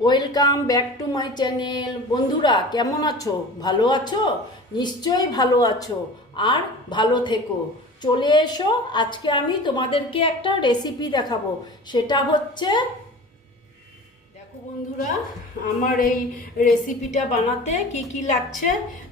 Welcome back to my channel বন্ধুরা, কেমন আছো? ভালো আছো? নিশ্চয়ই ভালো আছো। আর ভালো থেকো। চলে এসো, আজকে আমি তোমাদেরকে একটা রেসিপি দেখাবো। সেটা হচ্ছে, দেখো বন্ধুরা, আমার এই রেসিপিটা বানাতে কি কি লাগছে?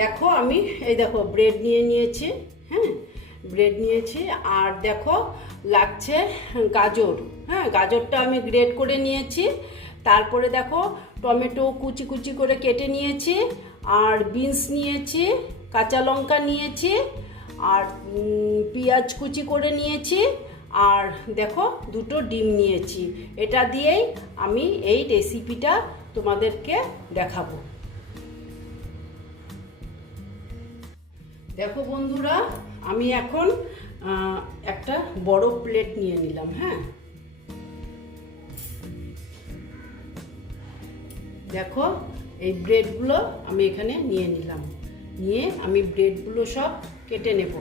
দেখো আমি, এই দেখো ব্রেড নিয়ে নিয়েছি হ্যাঁ? ব্রেড নিয়েছি, আর দেখো লাগছে গাজর। হ্যাঁ গাজরটা আমি গ্রেড করে নিয়েছি। তারপরে দেখো টমেটো কুচি কুচি করে কেটে নিয়েছি, আর বিনস নিয়েছি, কাঁচা লঙ্কা নিয়েছি, আর পেঁয়াজ কুচি করে নিয়েছি, আর দেখো দুটো ডিম নিয়েছি। এটা দিয়েই আমি এই রেসিপিটা তোমাদেরকে দেখাবো। দেখো বন্ধুরা, আমি এখন একটা বড় প্লেট নিয়ে নিলাম হ্যাঁ? দেখো, এই ব্রেডগুলো আমি এখানে নিয়ে নিলাম। নিয়ে আমি ব্রেডগুলো সব কেটে নেব।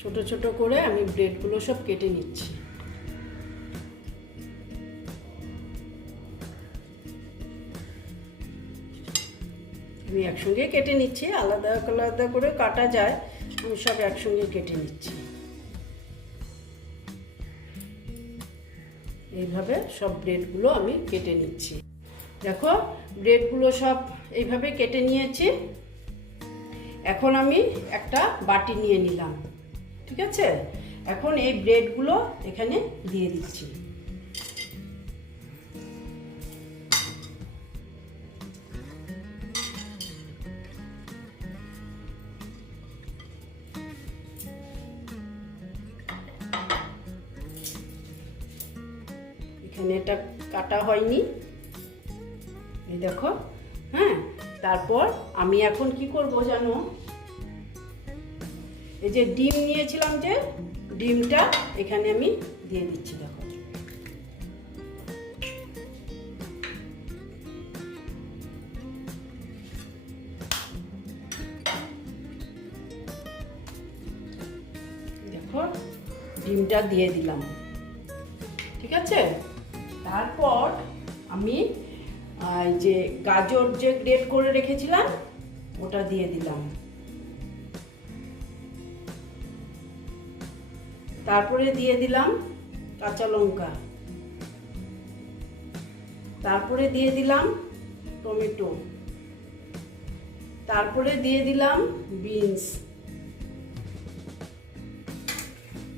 ছোট ছোট করে আমি ব্রেডগুলো সব কেটে নিচ্ছি। আমি একসঙ্গে কেটে নিচ্ছি, আলাদা আলাদা করে কাটা যায়, আমি সব একসঙ্গে কেটে নিচ্ছি। এইভাবে সব ব্রেডগুলো আমি কেটে নিচ্ছি। দেখো, ব্রেডগুলো সব এইভাবে কেটে নিয়েছি। এখন আমি একটা বাটি নিয়ে নিলাম। ঠিক আছে? এখন এই ব্রেডগুলো এখানে দিয়ে দিচ্ছি। এটা কাটা হয়নি। এই দেখো হ্যাঁ? তারপর আমি এখন কি করব জানো? এই যে ডিম নিয়েছিলাম যে, ডিমটা এখানে আমি দিয়ে দিচ্ছি, দেখো। দেখো, ডিমটা দিয়ে দিলাম। ঠিক আছে? তারপর আমি যে গাজর যে গ্রেট করে রেখেছিলাম, ওটা দিয়ে দিলাম। তারপরে দিয়ে দিলাম কাঁচা লঙ্কা। তারপরে দিয়ে দিলাম টমেটো। তারপরে দিয়ে দিলাম বিনস।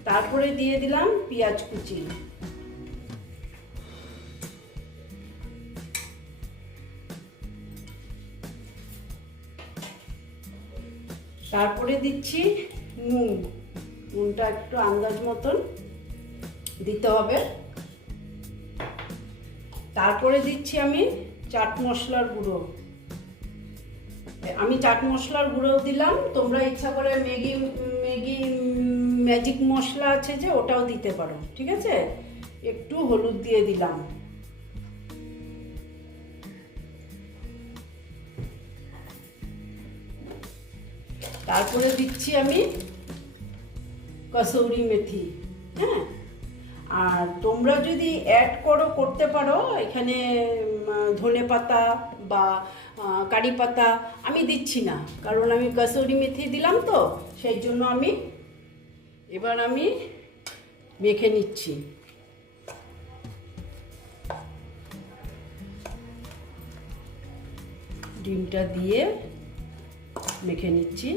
তারপরে দিয়ে দিলাম পেঁয়াজ কুচি। তারপরে দিচ্ছি নুন। নুনটা একটু আন্দাজ মতন দিতে হবে। তারপরে দিচ্ছি আমি চাট মশলার গুঁড়ো। আমি চাট মশলার গুঁড়ো দিলাম। তোমরা ইচ্ছা করে ম্যাগি ম্যাগি, ম্যাজিক মশলা আছে যে ওটাও দিতে পারো, ঠিক আছে? একটু হলুদ দিয়ে দিলাম। তারপরে দিচ্ছি আমি কসৌরি মেথি হ্যাঁ? আর তোমরা যদি অ্যাড করো, করতে পারো, এখানে ধনে পাতা বা কারি পাতা আমি দিচ্ছি না, কারণ আমি কসৌরি মেথি দিলাম তো, সেই জন্য আমি এবার আমি মেখে নিচ্ছি। ডিমটা দিয়ে মেখে নিচ্ছি।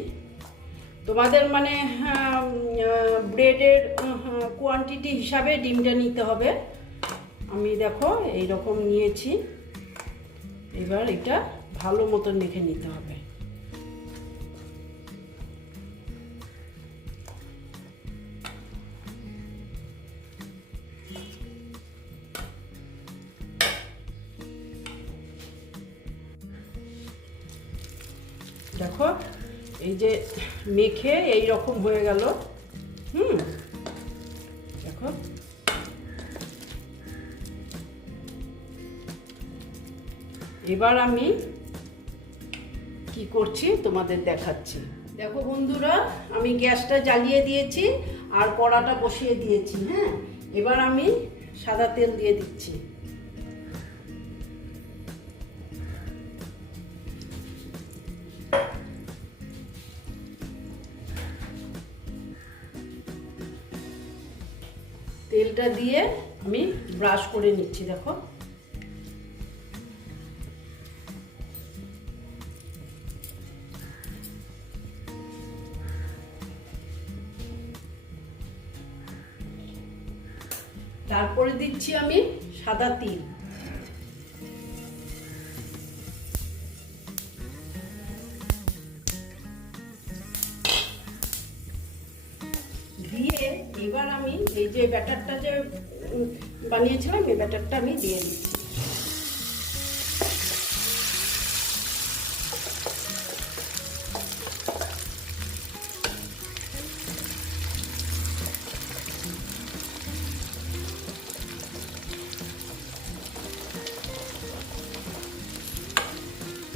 তোমাদের মানে ব্রেডের কোয়ান্টিটি হিসাবে ডিমটা নিতে হবে। আমি দেখো এই রকম নিয়েছি। এবার এটা ভালো মতন মেখে নিতে হবে। দেখো, এই যে মেখে এই রকম হয়ে গেল। হুম। দেখো। এবার আমি কি করছি তোমাদের দেখাচ্ছি। দেখো বন্ধুরা, আমি গ্যাসটা জ্বালিয়ে দিয়েছি আর কড়াটা বসিয়ে দিয়েছি হ্যাঁ? এবার আমি সাদা তেল দিয়ে দিচ্ছি। তেলটা দিয়ে আমি ব্রাশ করে নিচ্ছি দেখো। তারপরে দিচ্ছি আমি সাদা তিল। বানিয়েছিলাম, এই ব্যাটারটা আমি দিয়ে দিচ্ছি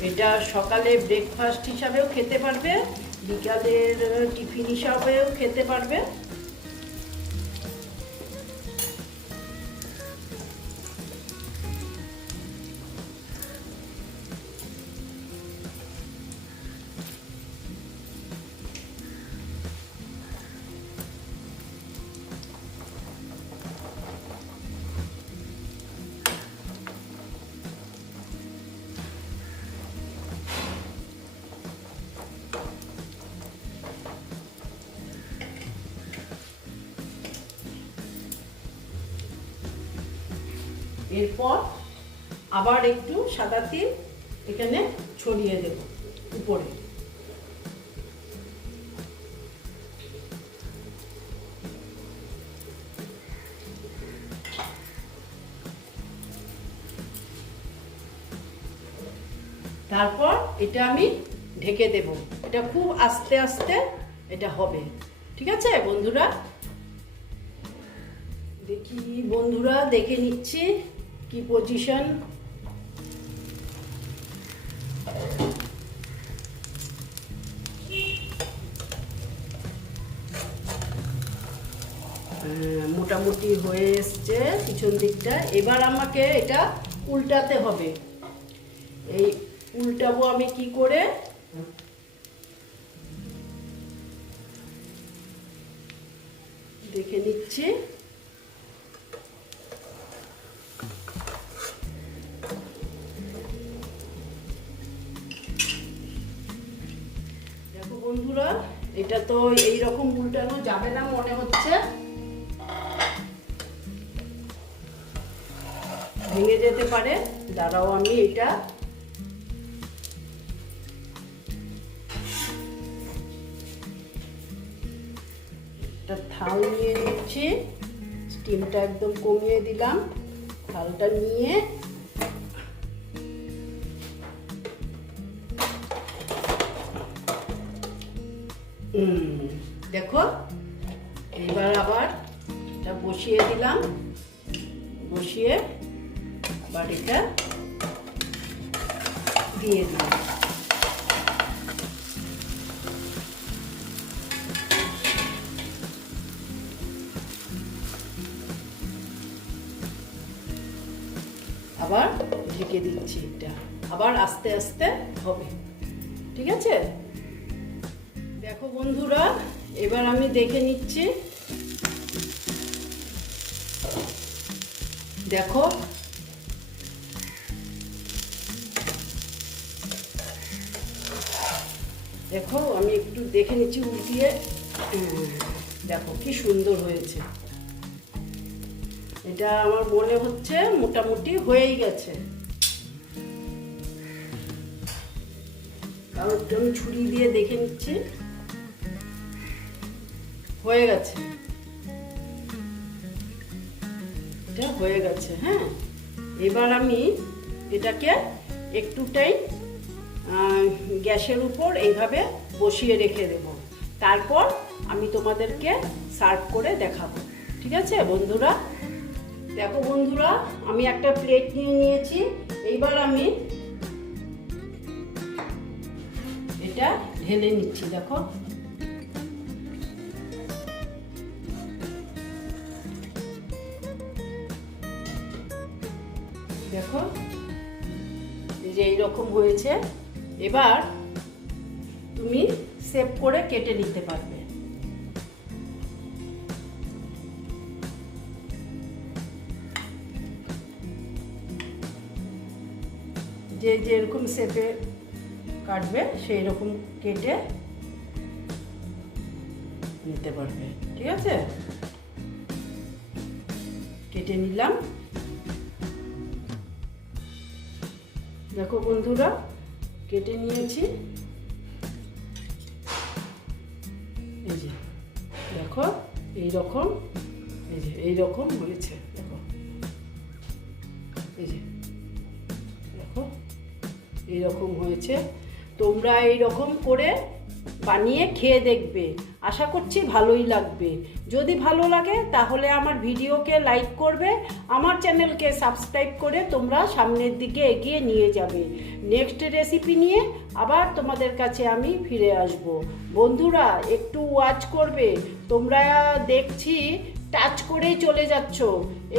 এটা সকালে ব্রেকফাস্ট হিসাবেও খেতে পারবে, বিকালের টিফিন হিসাবেও খেতে পারবে। এরপর আবার একটু সাদা তিল এখানে ছড়িয়ে দেব উপরে। তারপর এটা আমি ঢেকে দেব। এটা খুব আস্তে আস্তে এটা হবে। ঠিক আছে, বন্ধুরা? দেখি, বন্ধুরা দেখে নিচ্ছি। কি পজিশন মোটামুটি হয়ে এসছে পিছন দিকটা। এবার আমাকে এটা উল্টাতে হবে। এই উল্টাবো আমি কি করে? দেখে নিচ্ছি। এটা তো এই রকম উল্টানো যাবে না মনে হচ্ছে। ভেঙে যেতে পারে। দাঁড়াও আমি এটা। থাল নিয়ে নিচ্ছি। স্টিমটা একদম কমিয়ে দিলাম। থালটা নিয়ে দেখো এবার আবার এটা বসিয়ে দিলাম। বসিয়ে বাড়িটা দিয়ে দিলাম। আবার ঢেকে দিচ্ছি এটা। আবার আস্তে আস্তে হবে। ঠিক আছে? বন্ধুরা, এবার আমি দেখে নিচ্ছি। দেখো। দেখো, আমি একটু দেখে নিচ্ছি উল্টিয়ে। দেখো, কি সুন্দর হয়েছে। এটা আমার মনে হচ্ছে মোটামুটি হয়েই গেছে। কারণ আমি ছুরি দিয়ে দেখে নিচ্ছি। হয়ে গেছে। এটা হয়ে গেছে হ্যাঁ? এবার আমি এটাকে একটুটাই গ্যাসের উপর এইভাবে বসিয়ে রেখে দেব। তারপর আমি তোমাদেরকে সার্ভ করে দেখাবো। ঠিক আছে বন্ধুরা? দেখো বন্ধুরা, আমি একটা প্লেট নিয়ে নিয়েছি। এইবার আমি এটা ঢেলে নিচ্ছি, দেখো। দেখো এই যে এইরকম হয়েছে, এবার তুমি সেভ করে কেটে নিতে পারবে। যে যেরকম শেপে কাটবে সেই রকম কেটে নিতে পারবে, ঠিক আছে? কেটে নিলাম। দেখো বন্ধুরা, কেটে নিয়েছি। এই যে, দেখো এই রকম এই যে এই রকম হয়েছে, দেখো। এই যে, দেখো, এইরকম হয়েছে। তোমরা এই রকম করে বানিয়ে খেয়ে দেখবে। আশা করছি ভালোই লাগবে। যদি ভালো লাগে, তাহলে আমার ভিডিওকে লাইক করবে, আমার চ্যানেলকে সাবস্ক্রাইব করে তোমরা সামনের দিকে এগিয়ে নিয়ে যাবে। নেক্সট রেসিপি নিয়ে আবার তোমাদের কাছে আমি ফিরে আসব। বন্ধুরা, একটু ওয়াচ করবে। তোমরা দেখছি টাচ করেই চলে যাচ্ছ।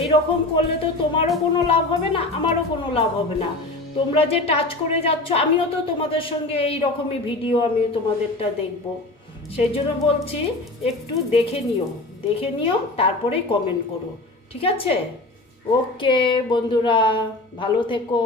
এই রকম করলে তো তোমারও কোনো লাভ হবে না, আমারও কোনো লাভ হবে না। তোমরা যে টাচ করে যাচ্ছ, আমিও তো তোমাদের সঙ্গে এই রকমই ভিডিও আমি তোমাদেরটা দেখব। সেই জন্য বলছি, একটু দেখে নিও দেখে নিও তারপরেই কমেন্ট করো। ঠিক আছে? ওকে বন্ধুরা, ভালো থেকো।